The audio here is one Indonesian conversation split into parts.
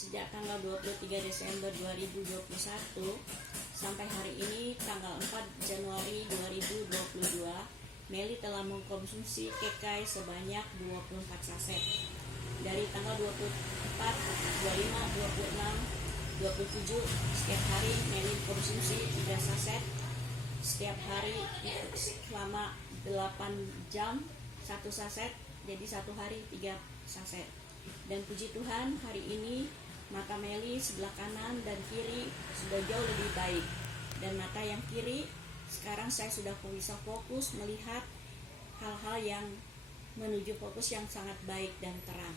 sejak tanggal 23 Desember 2021 sampai hari ini tanggal 4 Januari 2022, Meli telah mengkonsumsi kekai sebanyak 24 saset. Dari tanggal 24, 25, 26, 27 setiap hari Meli konsumsi 3 saset setiap hari selama 8 jam 1 saset, jadi 1 hari 3 saset. Dan puji Tuhan, hari ini mata Meli sebelah kanan dan kiri sudah jauh lebih baik. Dan mata yang kiri sekarang saya sudah bisa fokus melihat hal-hal yang menuju fokus yang sangat baik dan terang.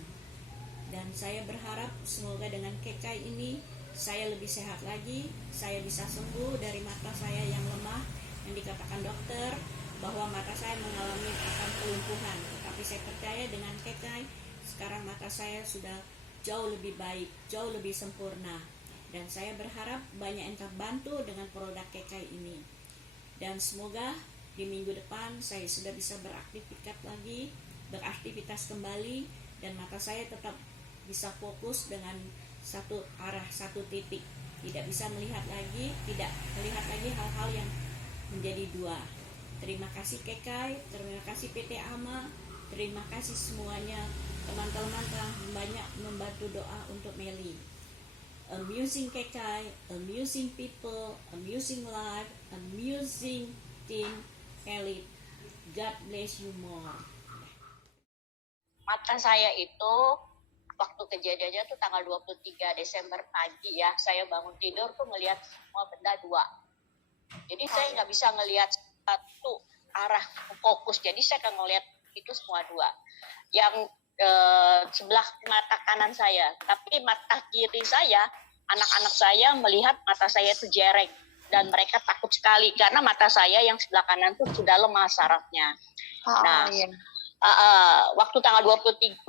Dan saya berharap semoga dengan kekai ini saya lebih sehat lagi, saya bisa sembuh dari mata saya yang lemah, yang dikatakan dokter bahwa mata saya mengalami akan kelumpuhan. Tetapi saya percaya dengan kekai sekarang mata saya sudah jauh lebih baik, jauh lebih sempurna. Dan saya berharap banyak yang terbantu dengan produk kekai ini. Dan semoga di minggu depan saya sudah bisa beraktivitas kembali, dan mata saya tetap bisa fokus dengan satu arah, satu titik. Tidak bisa melihat lagi, tidak melihat lagi hal-hal yang menjadi dua. Terima kasih kekai, terima kasih PT AMA, terima kasih semuanya. Teman-teman telah banyak membantu doa untuk Meli. Amusing kekai, amusing people, amusing life, amusing team Meli. God bless you more. Mata saya itu waktu kejadiannya tuh tanggal 23 Desember pagi ya, saya bangun tidur tuh ngelihat semua benda dua. Jadi saya nggak bisa ngelihat satu arah fokus, jadi saya akan ngelihat itu semua dua. Yang sebelah mata kanan saya, tapi mata kiri saya, anak-anak saya melihat mata saya itu jereng, dan mereka takut sekali karena mata saya yang sebelah kanan tuh sudah lemah sarafnya. Waktu tanggal 22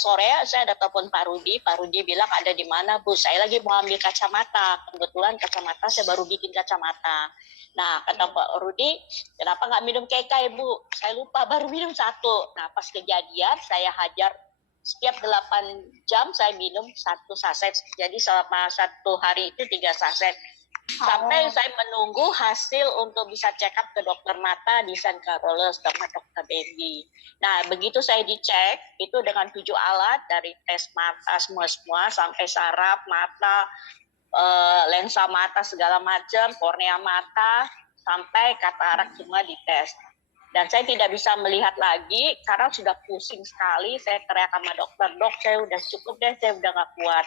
sore saya ada telepon Pak Rudi bilang ada di mana Bu, saya lagi mau ambil kacamata, kebetulan kacamata saya baru bikin kacamata. Nah kata Pak Rudi, kenapa nggak minum kekai Bu? Saya lupa, baru minum 1. Nah pas kejadian saya hajar setiap 8 jam saya minum 1 saset, jadi selama 1 hari itu 3 saset. Sampai saya menunggu hasil untuk bisa check up ke dokter mata di San Carlos sama dokter Dendi. Nah, begitu saya dicek, itu dengan 7 alat dari tes mata semua sampai saraf mata, lensa mata segala macam, kornea mata, sampai katarak semua dites. Dan saya tidak bisa melihat lagi karena sudah pusing sekali. Saya teriak sama dokter, dok saya udah cukup deh, saya udah gak kuat.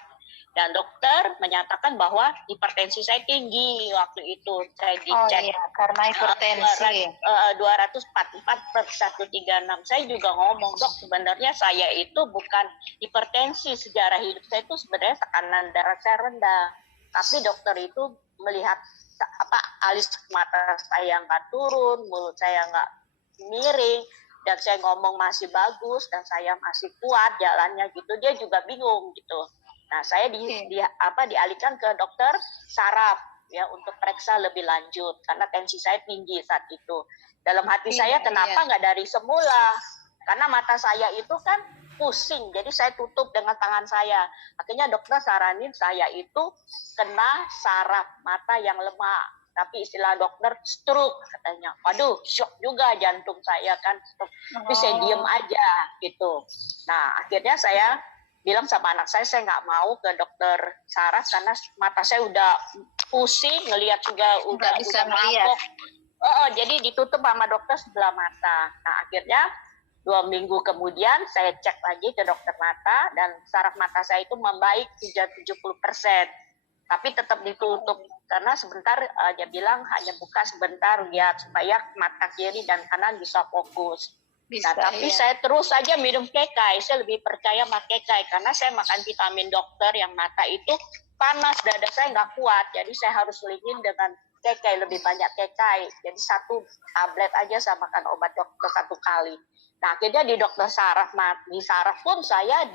Dan dokter menyatakan bahwa hipertensi saya tinggi waktu itu. Saya dicek karena hipertensi 244/136. Saya juga ngomong, dok sebenarnya saya itu bukan hipertensi, sejarah hidup saya itu sebenarnya tekanan darah saya rendah. Tapi dokter itu melihat alis mata saya nggak turun, mulut saya nggak miring, dan saya ngomong masih bagus dan saya masih kuat jalannya gitu, dia juga bingung gitu. Nah saya dialihkan ke dokter saraf ya untuk periksa lebih lanjut karena tensi saya tinggi saat itu. Dalam hati saya kenapa nggak dari semula, karena mata saya itu kan pusing, jadi saya tutup dengan tangan saya. Akhirnya dokter saranin saya itu kena saraf mata yang lemah, tapi istilah dokter stroke katanya. Waduh, shock juga jantung saya kan, tapi saya diem aja gitu. Nah akhirnya saya bilang sama anak saya nggak mau ke dokter saraf karena mata saya udah pusing, ngelihat juga udah mabok. Jadi ditutup sama dokter sebelah mata. Nah akhirnya 2 minggu kemudian saya cek lagi ke dokter mata dan saraf mata saya itu membaik 70%. Tapi tetap ditutup karena sebentar, dia bilang hanya buka sebentar lihat supaya mata kiri dan kanan bisa fokus. Tapi saya terus saja minum kekai, saya lebih percaya sama kekai karena saya makan vitamin dokter yang mata itu panas, dada saya nggak kuat, jadi saya harus selingin dengan kekai, lebih banyak kekai. Jadi 1 tablet aja saya makan obat dokter 1 kali. Nah akhirnya di dokter saraf, di saraf pun saya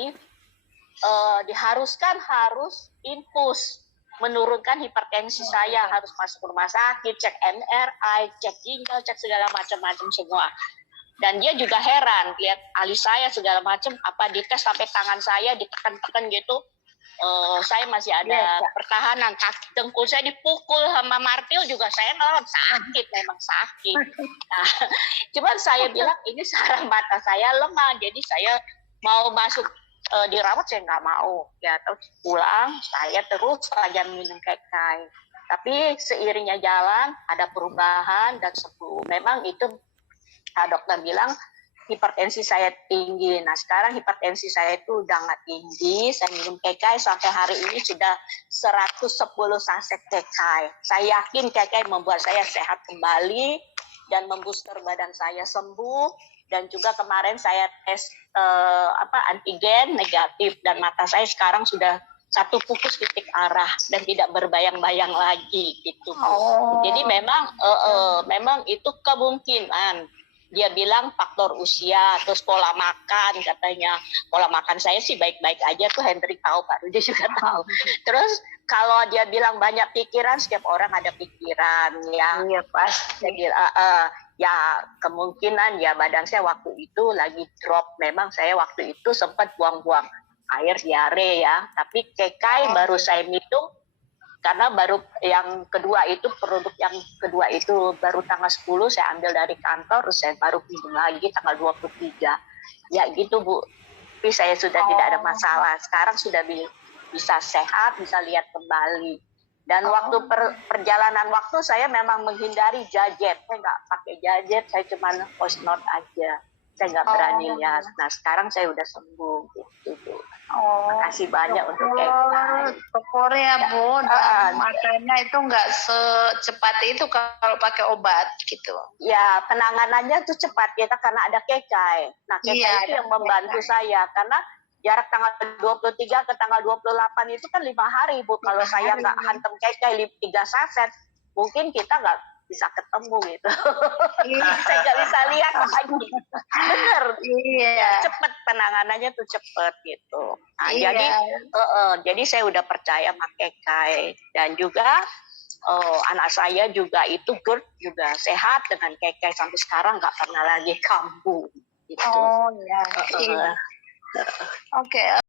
diharuskan harus infus, menurunkan hipertensi saya, harus masuk rumah sakit, cek MRI, cek ginjal, cek segala macam semua. Dan dia juga heran lihat alis saya segala macam, apa dites sampai tangan saya ditekan-tekan gitu, saya masih ada Iya, Kak. pertahanan. Kaki dengkul saya dipukul sama martil juga saya nolak, sakit, memang sakit. Nah, cuman saya bilang ini saraf mata saya lemah, jadi saya mau masuk dirawat saya nggak mau. Ya terus pulang saya terus saja minum kekai. Tapi seiringnya jalan ada perubahan dan sembuh. Memang itu dokter bilang hipertensi saya tinggi. Nah sekarang hipertensi saya itu udah nggak tinggi. Saya minum kekai sampai hari ini sudah 110 saset kekai. Saya yakin kekai membuat saya sehat kembali dan membooster badan saya sembuh. Dan juga kemarin saya tes antigen negatif dan mata saya sekarang sudah satu fokus titik arah dan tidak berbayang-bayang lagi gitu. Jadi memang itu kemungkinan. Dia bilang faktor usia, terus pola makan katanya. Pola makan saya sih baik-baik aja tuh, Hendrik tahu, Pak Rudi juga tahu. Terus kalau dia bilang banyak pikiran, setiap orang ada pikiran ya. Iya, pasti. Jadi ya kemungkinan ya badan saya waktu itu lagi drop. Memang saya waktu itu sempat buang-buang air diare ya. Tapi kekai baru saya minum. Karena baru yang kedua itu, produk yang kedua itu baru tanggal 10 saya ambil dari kantor, terus saya baru minum lagi tanggal 23. Ya gitu Bu, tapi saya sudah tidak ada masalah. Sekarang sudah bisa sehat, bisa lihat kembali. Dan waktu perjalanan waktu saya memang menghindari gadget. Saya nggak pakai gadget, saya cuma voice note aja. Saya nggak berani lihat. Nah sekarang saya udah sembuh gitu Bu. Makasih banyak untuk kekai. Syukur ya Bu, dan makanya itu nggak secepat itu kalau pakai obat gitu. Ya penanganannya tuh cepat kita karena ada kekai. Nah kekai Iya, itu ada yang membantu saya karena jarak tanggal 23 ke tanggal 28 itu kan 5 hari Bu. Kalau saya nggak hantam kekai 3 saset, mungkin kita nggak bisa ketemu gitu. Saya nggak bisa lihat lagi. Bener. Iya. Cepet penanganannya tuh cepet gitu. Nah, Iya. jadi saya udah percaya sama kekai dan juga anak saya juga itu GERD juga sehat dengan kekai sampai sekarang nggak pernah lagi kambuh gitu. Oh ya. Iya. Oke.